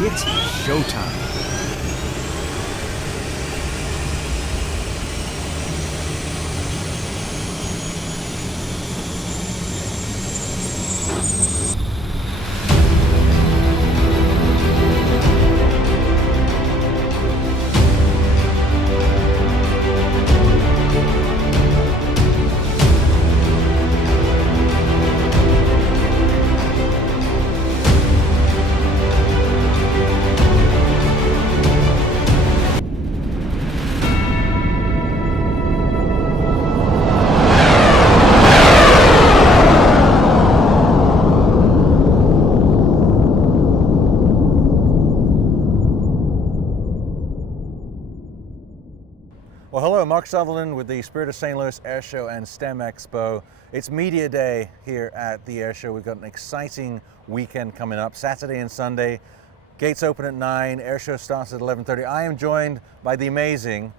It's showtime. Well, hello, Mark Sutherland with the Spirit of St. Louis AirShow and STEM Expo. It's Media Day here at the AirShow. We've got an exciting weekend coming up, Saturday and Sunday. Gates open at 9, AirShow starts at 11:30. I am joined by the amazing,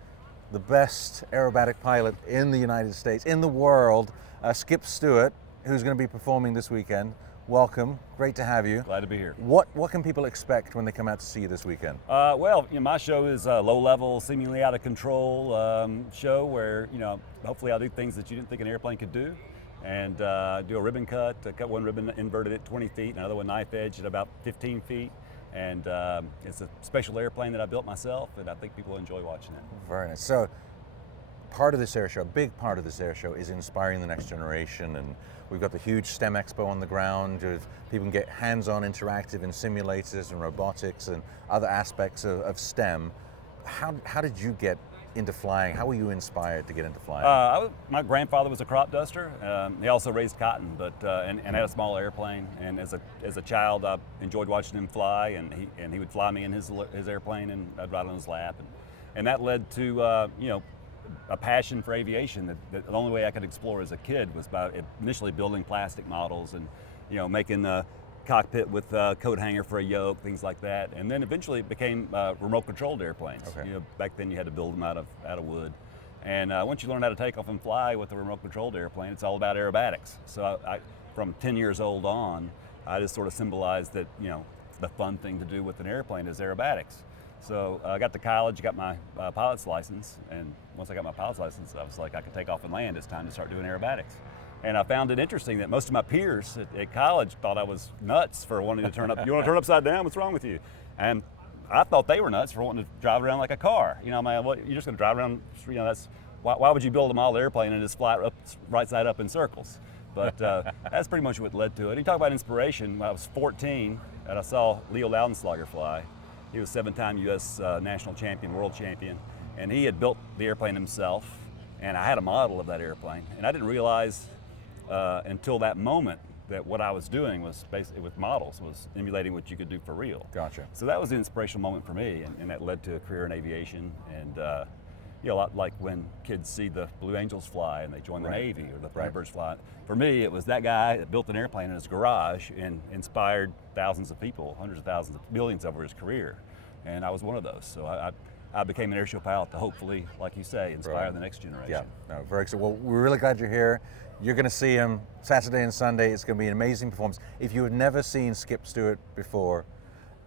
the best aerobatic pilot in the United States, in the world, Skip Stewart, who's going to be performing this weekend. Welcome, great to have you. Glad to be here. What can people expect when they come out to see you this weekend? Well, my show is a low-level, seemingly out of control show where, hopefully I'll do things that you didn't think an airplane could do, and do a ribbon cut one ribbon inverted at 20 feet, another one knife edge at about 15 feet, and it's a special airplane that I built myself, and I think people will enjoy watching it. Very nice. So, part of this air show, a big part of this air show is inspiring the next generation, and we've got the huge STEM Expo on the ground. People can get hands-on interactive in simulators and robotics and other aspects of STEM. How did you get into flying? How were you inspired to get into flying? My grandfather was a crop duster. He also raised cotton, and had a small airplane. And as a child, I enjoyed watching him fly, and he would fly me in his airplane, and I'd ride on his lap, and that led to a passion for aviation that the only way I could explore as a kid was by initially building plastic models and making the cockpit with a coat hanger for a yoke, things like that, and then eventually it became remote controlled airplanes. Okay. Back then you had to build them out of wood, and once you learn how to take off and fly with a remote controlled airplane, it's all about aerobatics. So I from 10 years old on, I just sort of symbolized that the fun thing to do with an airplane is aerobatics. So I got to college, got my pilot's license, and once I got my pilot's license, I was like, I could take off and land. It's time to start doing aerobatics. And I found it interesting that most of my peers at college thought I was nuts for wanting to turn up. You want to turn upside down? What's wrong with you? And I thought they were nuts for wanting to drive around like a car. You're just going to drive around. Why would you build a model airplane and just fly up right side up in circles? But that's pretty much what led to it. You talk about inspiration. When I was 14, and I saw Leo Laudenslager fly. He was 7-time U.S. national champion, world champion, and he had built the airplane himself, and I had a model of that airplane. And I didn't realize until that moment that what I was doing was basically with models, was emulating what you could do for real. Gotcha. So that was an inspirational moment for me, and that led to a career in aviation. And a lot like when kids see the Blue Angels fly and they join the Navy, or the Thunderbirds fly. For me, it was that guy that built an airplane in his garage and inspired thousands of people, hundreds of thousands of millions over his career. And I was one of those. So I became an airshow pilot to hopefully, like you say, inspire the next generation. Yeah, no, very excited. Well, we're really glad you're here. You're going to see him Saturday and Sunday. It's going to be an amazing performance. If you have never seen Skip Stewart before,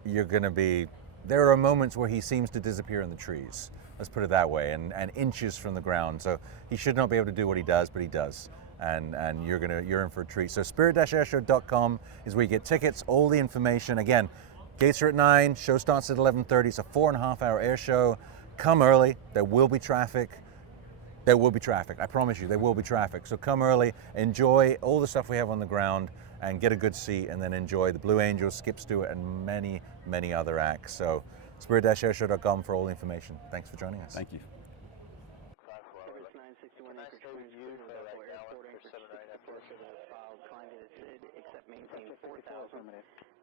you're going to be, there are moments where he seems to disappear in the trees. Let's put it that way, and inches from the ground. So he should not be able to do what he does, but he does. And you're in for a treat. So spirit-airshow.com is where you get tickets, all the information. Again, gates are at 9, show starts at 11:30. It's a 4.5-hour air show. Come early, there will be traffic. There will be traffic, I promise you, there will be traffic. So come early, enjoy all the stuff we have on the ground, and get a good seat, and then enjoy the Blue Angels, Skip Stewart, and many, many other acts. So spirit-airshow.com for all the information. Thanks for joining us. Thank you.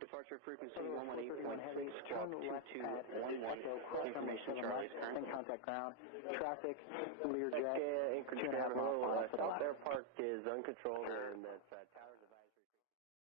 Departure frequency 118.6, squawk 2211. Information Charlie's current. And contact ground. Traffic, Learjet, 2.5 miles. Out there parked is uncontrolled, and that's